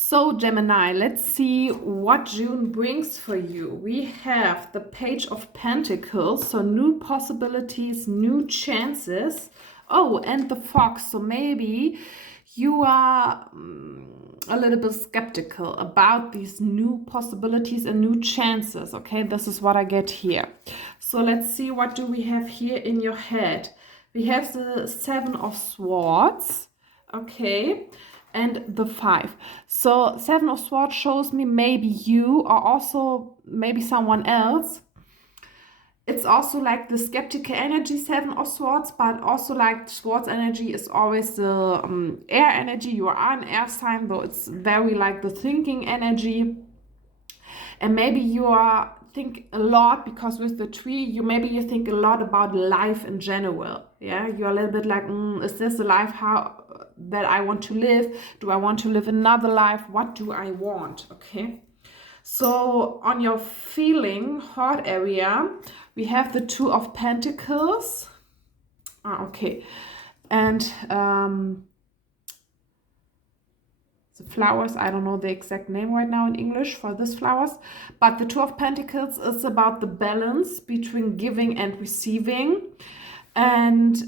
So Gemini, let's see what June brings for you. We have the Page of Pentacles, so new possibilities, new chances. Oh, and the Fox, so maybe you are a little bit skeptical about these new possibilities and new chances. Okay, this is what I get here. So let's see, what do we have here in your head? We have the Seven of Swords. Okay, and the 5. So Seven of Swords shows me maybe you or also maybe someone else. It's also like the skeptical energy, Seven of Swords, but also like Swords energy is always the air energy. You are an air sign, though it's very like the thinking energy. And maybe you are think a lot, because with the tree, you think a lot about life in general. Yeah, you're a little bit like, is this the life that I want to live? Do I want to live another life? What do I want? Okay. So on your feeling heart area, we have the Two of Pentacles. Okay. And the flowers, I don't know the exact name right now in English for this flowers, but the Two of Pentacles is about the balance between giving and receiving. And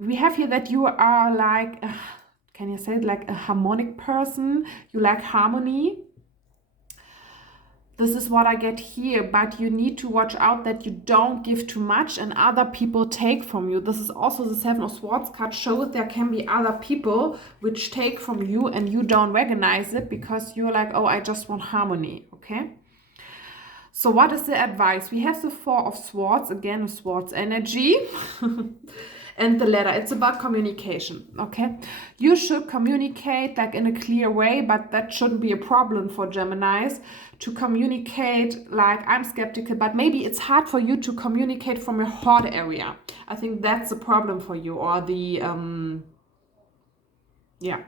we have here that you are like, can you say it, like a harmonic person? You like harmony. This is what I get here, but you need to watch out that you don't give too much and other people take from you. This is also the Seven of Swords card, shows there can be other people which take from you and you don't recognize it because you're like, oh, I just want harmony, okay? So what is the advice? We have the Four of Swords, again, a Swords energy. And the letter, it's about communication, okay? You should communicate like in a clear way, but that shouldn't be a problem for Geminis to communicate like, I'm skeptical, but maybe it's hard for you to communicate from your heart area. I think that's a problem for you, or the, yeah,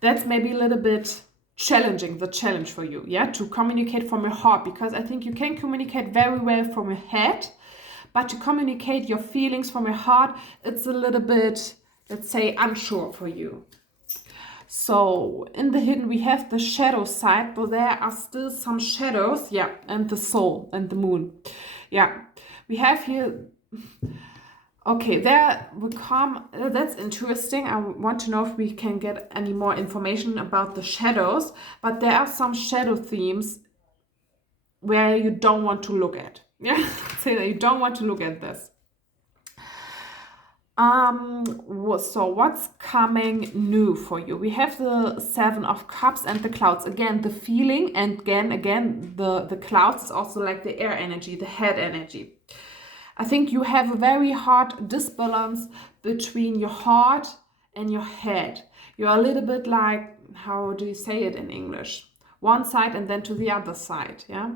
that's maybe a little bit challenging, the challenge for you, yeah, to communicate from your heart, because I think you can communicate very well from your head, but to communicate your feelings from your heart, it's a little bit, let's say, unsure for you. So in the hidden, we have the shadow side, but there are still some shadows, yeah, and the soul and the moon. Yeah, we have here, okay, there we come, that's interesting. I want to know if we can get any more information about the shadows, but there are some shadow themes where you don't want to look at. Yeah, say that you don't want to look at this. So what's coming new for you? We have the Seven of Cups and the clouds. Again, the feeling, and again, the clouds is also like the air energy, the head energy. I think you have a very hard disbalance between your heart and your head. You're a little bit like, how do you say it in English? One side and then to the other side, yeah?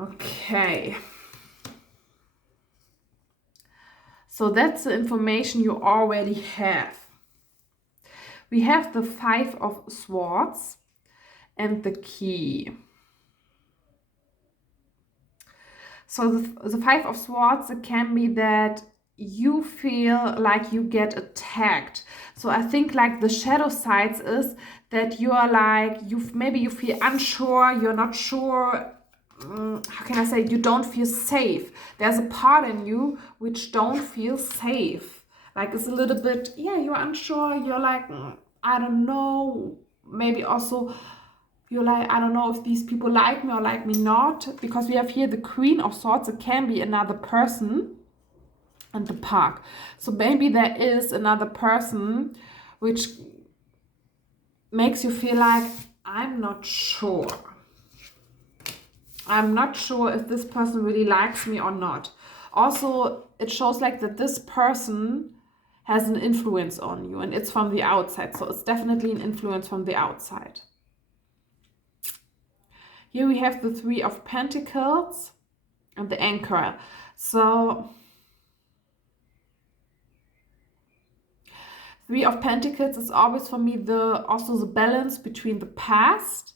Okay. So that's the information you already have. We have the Five of Swords and the Key. So the Five of Swords, it can be that you feel like you get attacked. So I think like the shadow sides is that you are like, maybe you feel unsure, you're not sure, how can I say, you don't feel safe. There's a part in you which don't feel safe. Like it's a little bit, yeah, you're unsure, you're like, I don't know, maybe also you're like, I don't know if these people like me or like me not, because we have here the Queen of Swords. It can be another person and the Park. So maybe there is another person which makes you feel like, I'm not sure. I'm not sure if this person really likes me or not. Also, it shows like that this person has an influence on you and it's from the outside. So it's definitely an influence from the outside. Here we have the Three of Pentacles and the Anchor. So Three of Pentacles is always for me also the balance between the past,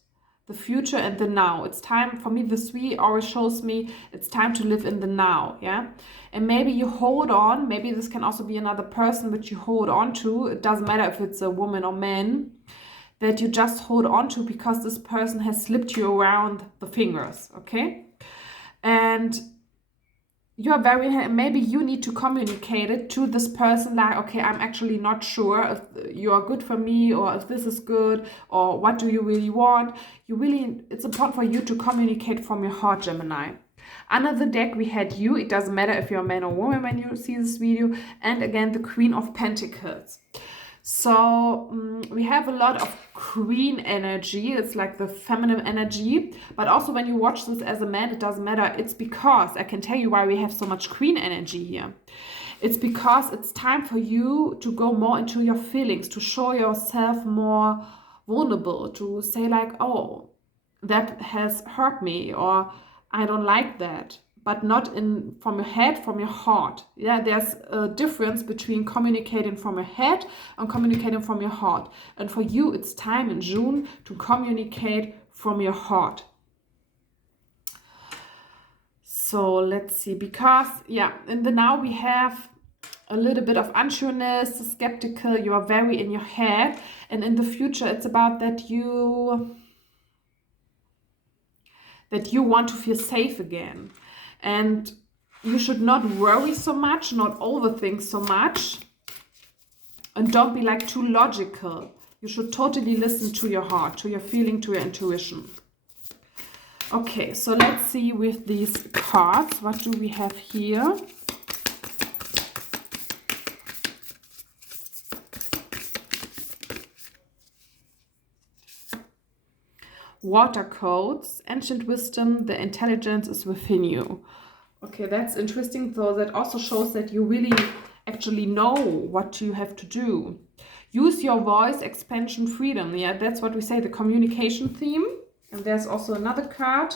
the future, and the now. It's time for me. The three always shows me it's time to live in the now, yeah. And maybe you hold on. Maybe this can also be another person which you hold on to. It doesn't matter if it's a woman or man. that you just hold on to because this person has slipped you around the fingers, okay? And you're maybe you need to communicate it to this person, like, okay, I'm actually not sure if you are good for me, or if this is good, or what do you really want. It's important for you to communicate from your heart, Gemini. Under the deck, we had you. It doesn't matter if you're a man or woman when you see this video. And again, the Queen of Pentacles. So we have a lot of queen energy. It's like the feminine energy. But also when you watch this as a man, it doesn't matter. It's because, I can tell you why we have so much queen energy here. It's because it's time for you to go more into your feelings, to show yourself more vulnerable, to say like, oh, that has hurt me, or I don't like that. But not from your head, from your heart. Yeah, there's a difference between communicating from your head and communicating from your heart. And for you, it's time in June to communicate from your heart. So let's see, because, yeah, in the now we have a little bit of unsureness, skeptical, you are very in your head. And in the future, it's about that you want to feel safe again. And you should not worry so much, not overthink so much, and don't be like too logical. You should totally listen to your heart, to your feeling, to your intuition. Okay, so let's see with these cards, what do we have here? Water codes, ancient wisdom, the intelligence is within you. Okay, that's interesting. So that also shows that you really actually know what you have to do. Use your voice, expansion, freedom. Yeah, that's what we say, the communication theme. And there's also another card.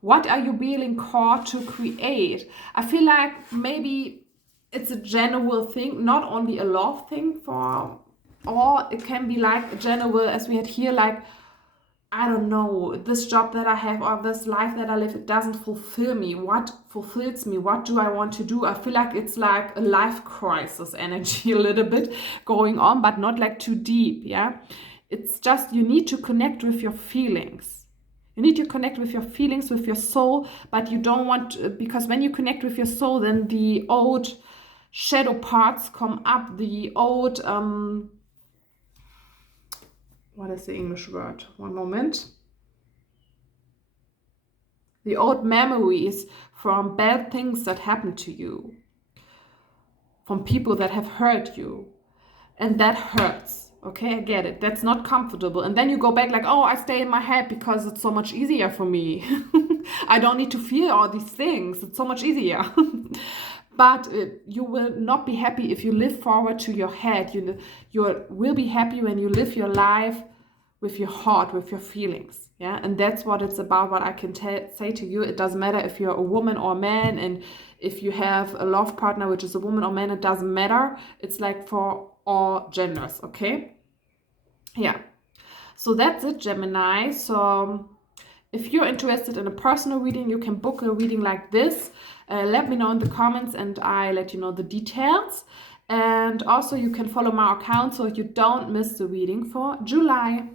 What are you being called to create? I feel like maybe it's a general thing, not only a love thing or it can be like a general, as we had here, like, I don't know, this job that I have or this life that I live, it doesn't fulfill me. What fulfills me? What do I want to do? I feel like it's like a life crisis energy a little bit going on, but not like too deep, yeah? It's just you need to connect with your feelings. You need to connect with your feelings, with your soul, but you don't want, because when you connect with your soul, then the old shadow parts come up, the old... what is the English word? One moment. The old memories from bad things that happened to you, from people that have hurt you. And that hurts. Okay, I get it. That's not comfortable. And then you go back like, oh, I stay in my head because it's so much easier for me. I don't need to feel all these things. It's so much easier. But you will not be happy if you live forward to your head. You will be happy when you live your life with your heart, with your feelings. Yeah, and that's what it's about, what I can say to you. It doesn't matter if you're a woman or a man, and if you have a love partner, which is a woman or man, it doesn't matter. It's like for all genders, okay? Yeah. So that's it, Gemini. So if you're interested in a personal reading, you can book a reading like this. Let me know in the comments and I let you know the details. And also you can follow my account so you don't miss the reading for July.